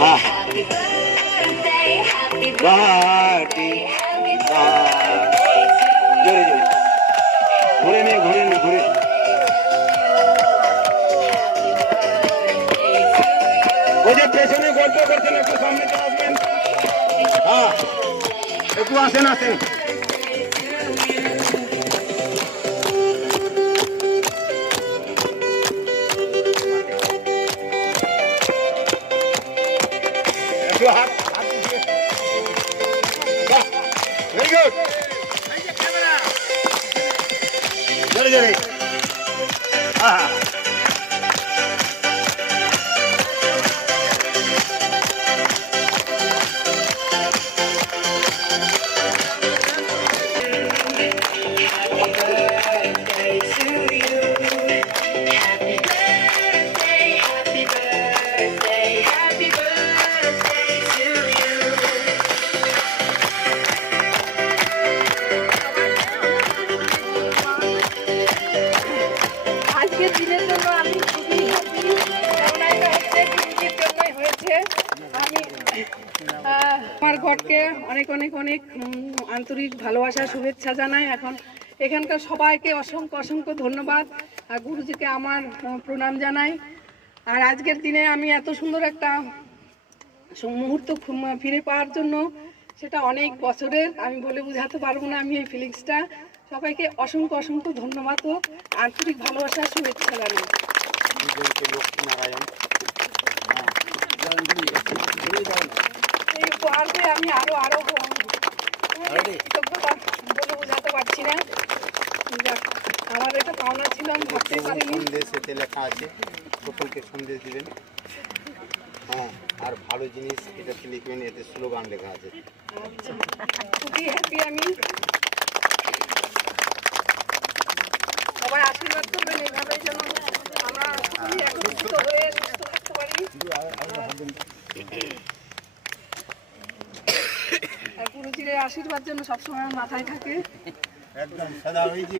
हाँ बाटी जोरे जोरे घुरे नहीं घुरे नहीं घुरे वो जो पेছনে গল্প করছেন একটু সামনে চলে আসবেন হ্যাঁ একটু আসেন আসেন একটু হাত দিয়ে ভেরি গুড এই যে ক্যামেরা জোরে জোরে হ্যাঁ আজকের দিনের জন্য আমি খুবই হ্যাপি, কেননা এটা হচ্ছে গুরুজির জন্যই হয়েছে। আমি আমার ঘরকে অনেক অনেক অনেক আন্তরিক ভালোবাসা শুভেচ্ছা জানাই। এখন এখানকার সবাইকে অসংখ্য অসংখ্য ধন্যবাদ আর গুরুজিকে আমার প্রণাম জানাই। আর আজকের দিনে আমি এত সুন্দর একটা মুহূর্ত ফিরে পাওয়ার জন্য সেটা অনেক বছরের, আমি বলে বোঝাতে পারবো না আমি এই ফিলিংসটা। সবাইকে অসংখ্য অসংখ্য ধন্যবাদ ও আন্তরিক ভালোবাসা শুভেচ্ছা জানাই। এই উপহারকে আমি আরো আরো কৃতজ্ঞতা বলে বোঝাতে পারছি না। আমার এটা পাওনা ছিল, আমি ভাবতে পারিনি। সন্দেশে লেখা আছে সকলকে সন্দেশ দিবেন, হ্যাঁ, আর ভালো জিনিস এটাতে লিখবেন, এতে স্লোগান লেখা আছে। আচ্ছা, খুবই হ্যাপি আমি। সবাই আশীর্বাদ করবেন এইভাবেই যেন আমরা খুবই একত্রিত হয়ে সুস্থ থাকতে পারি। আর গুরুজির আশীর্বাদ যেন সবসময় মাথায় থাকে। একদম সাদা